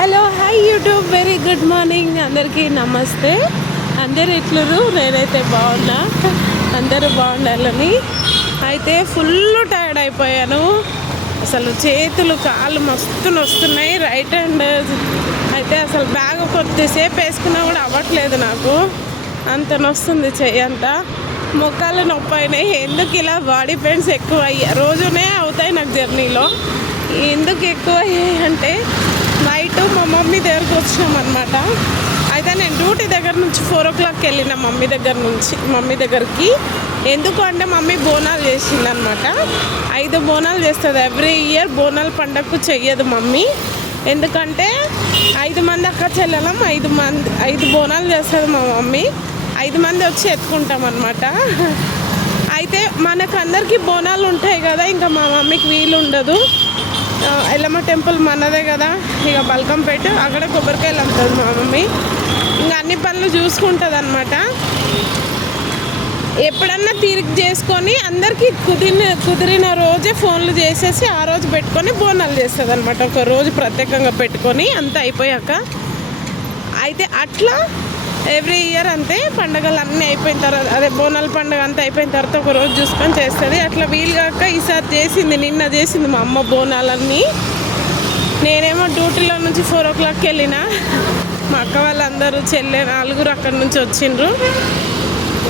Hello hi YouTube very good morning అందరికీ నమస్తే. అందరు ఎట్లురు? నేనైతే బాగున్నా, అందరూ బాగుండాలని. అయితే ఫుల్ టైర్డ్ అయిపోయాను, అసలు చేతులు కాళ్ళు మస్తు నొస్తున్నాయి. రైట్ హ్యాండ్ అయితే అసలు బ్యాగ్ కొద్దిసేపు వేసుకున్నా కూడా అవ్వట్లేదు, నాకు అంత నొస్తుంది చెయ్యి అంతా. మొక్కలు నొప్పి అయినాయి. ఎందుకు ఇలా బాడీ పెయిన్స్ ఎక్కువ అయ్యాయి, రోజునే అవుతాయి నాకు జర్నీలో. ఎందుకు ఎక్కువ అయ్యాయి అంటే నైట్ మా మమ్మీ దగ్గరకు వచ్చినాం అనమాట. అయితే నేను డ్యూటీ దగ్గర నుంచి 4 o'clockకి వెళ్ళిన మమ్మీ దగ్గరికి. ఎందుకు అంటే మమ్మీ బోనాలు చేసిందనమాట. 5 బోనాలు చేస్తుంది ఎవ్రీ ఇయర్. బోనాలు పండగకు చెయ్యదు మమ్మీ, ఎందుకంటే 5 మంది అక్క చెల్లెలం, 5 బోనాలు చేస్తుంది మా మమ్మీ. 5 మంది వచ్చి ఎత్తుకుంటాం అనమాట. అయితే మనకు అందరికీ బోనాలు ఉంటాయి కదా, ఇంకా మా మమ్మీకి వీలు ఉండదు. ఎల్లమ్మ టెంపుల్ మనదే కదా, ఇక బల్కంపేట, అక్కడ కొబ్బరికాయలు అమ్ముతుంది మా మమ్మీ. ఇంకా అన్ని పనులు చూసుకుంటుంది అనమాట. ఎప్పుడన్నా తీరిక చేసుకొని అందరికీ కుదిరిన రోజే ఫోన్లు చేసేసి ఆ రోజు పెట్టుకొని బోనాలు చేస్తుంది అనమాట. ఒక రోజు ప్రత్యేకంగా పెట్టుకొని అంతా అయిపోయాక. అయితే అట్లా ఎవ్రీ ఇయర్ అంతే. పండుగలు అన్నీ అయిపోయిన తర్వాత, అదే బోనాల పండుగ అంతా అయిపోయిన తర్వాత ఒక రోజు చూసుకొని చేస్తుంది. అట్లా వీలు కాక ఈసారి చేసింది, నిన్న చేసింది మా అమ్మ బోనాలన్నీ. నేనేమో డ్యూటీలో నుంచి 4 o'clockకి వెళ్ళిన. మా అక్క వాళ్ళందరూ చెల్లె 4 అక్కడి నుంచి వచ్చిండ్రు.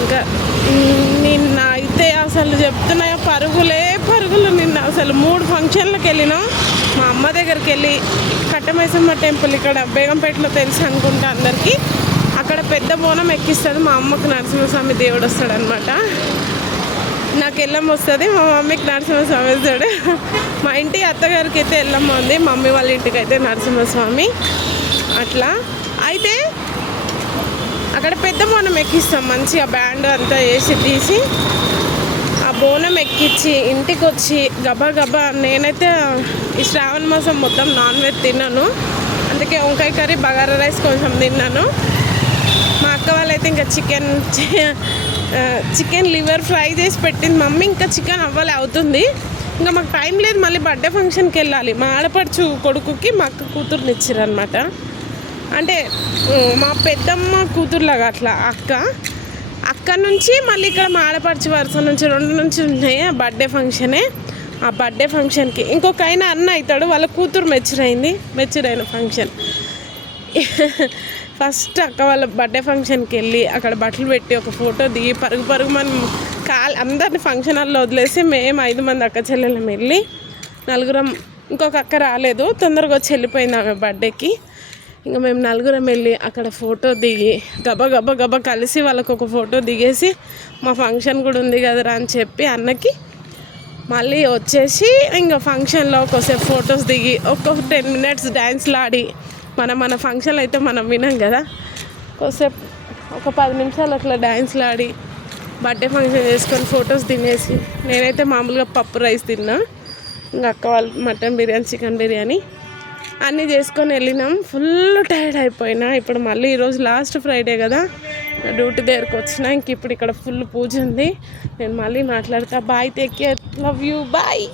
ఇంకా నిన్న అయితే అసలు చెప్తున్నాయో పరుగులు. నిన్న అసలు 3 ఫంక్షన్లకు వెళ్ళినాం. మా అమ్మ దగ్గరికి వెళ్ళి కట్టమైసమ్మ టెంపుల్, ఇక్కడ బేగంపేటలో తెలుసు అనుకుంటా అందరికీ. అక్కడ పెద్ద బోనం ఎక్కిస్తుంది మా అమ్మకు. నరసింహస్వామి దేవుడు వస్తాడు అనమాట. నాకు ఎల్లమ్మ వస్తుంది, మా మమ్మీకి నరసింహస్వామి వస్తాడు. మా ఇంటి అత్తగారికి అయితే ఎల్లమ్మ ఉంది, మమ్మీ వాళ్ళ ఇంటికి అయితే నరసింహస్వామి. అట్లా అయితే అక్కడ పెద్ద బోనం ఎక్కిస్తాం, మంచిగా బ్యాండ్ అంతా వేసి తీసి ఆ బోనం ఎక్కించి ఇంటికి వచ్చి గబా నేనైతే ఈ శ్రావణ మాసం మొత్తం నాన్ వెజ్ తిన్నాను, అందుకే వంకాయ కర్రీ, బగారా రైస్ కొంచెం తిన్నాను. మా అక్క వాళ్ళైతే ఇంకా చికెన్ లివర్ ఫ్రై చేసి పెట్టింది మమ్మీ. ఇంకా చికెన్ అవుతుంది. ఇంకా మాకు టైం లేదు, మళ్ళీ బర్త్డే ఫంక్షన్కి వెళ్ళాలి. మా ఆడపడుచు కొడుకుకి మా అక్క కూతుర్ని ఇచ్చారనమాట. అంటే మా పెద్దమ్మ కూతురులాగా అట్లా అక్క నుంచి మళ్ళీ ఇక్కడ మా ఆడపడుచు వరుస నుంచి 2 నుంచి ఉన్నాయి ఆ బర్త్డే ఫంక్షనే. ఆ బర్త్డే ఫంక్షన్కి ఇంకొక ఆయన అన్న అవుతాడు, వాళ్ళ కూతురు మెచ్యూరైన ఫంక్షన్. ఫస్ట్ అక్క వాళ్ళ బర్త్డే ఫంక్షన్కి వెళ్ళి అక్కడ బట్టలు పెట్టి ఒక ఫోటో దిగి పరుగు మనం అందరిని ఫంక్షన్ హాల్లో వదిలేసి మేము 5 మంది అక్క చెల్లెలం వెళ్ళి 4 ఇంకొక అక్క రాలేదు, తొందరగా వచ్చి వెళ్ళిపోయింది ఆమె బర్త్డేకి. ఇంకా మేము 4 వెళ్ళి అక్కడ ఫోటో దిగి గబా కలిసి వాళ్ళకు ఒక ఫోటో దిగేసి మా ఫంక్షన్ కూడా ఉంది కదరా అని చెప్పి అన్నకి మళ్ళీ వచ్చేసి ఇంకా ఫంక్షన్లో ఒకసేపు ఫొటోస్ దిగి ఒక 10 minutes డ్యాన్స్లు ఆడి, మన ఫంక్షన్లో అయితే మనం వినాం కదా, ఒకసేపు ఒక 10 నిమిషాలు అట్లా డ్యాన్స్లు ఆడి బర్త్డే ఫంక్షన్ చేసుకొని ఫొటోస్ తినేసి, నేనైతే మామూలుగా పప్పు రైస్ తిన్నా, ఇంకా అక్క వాళ్ళు మటన్ బిర్యానీ, చికెన్ బిర్యానీ అన్నీ చేసుకొని వెళ్ళినాం. ఫుల్ టైర్డ్ అయిపోయినా. ఇప్పుడు మళ్ళీ ఈరోజు లాస్ట్ ఫ్రైడే కదా, డ్యూటీ దగ్గరకు వచ్చిన. ఇంక ఇప్పుడు ఇక్కడ ఫుల్ పూజ ఉంది, నేను మళ్ళీ మాట్లాడతా. Bye, take care, love you, bye.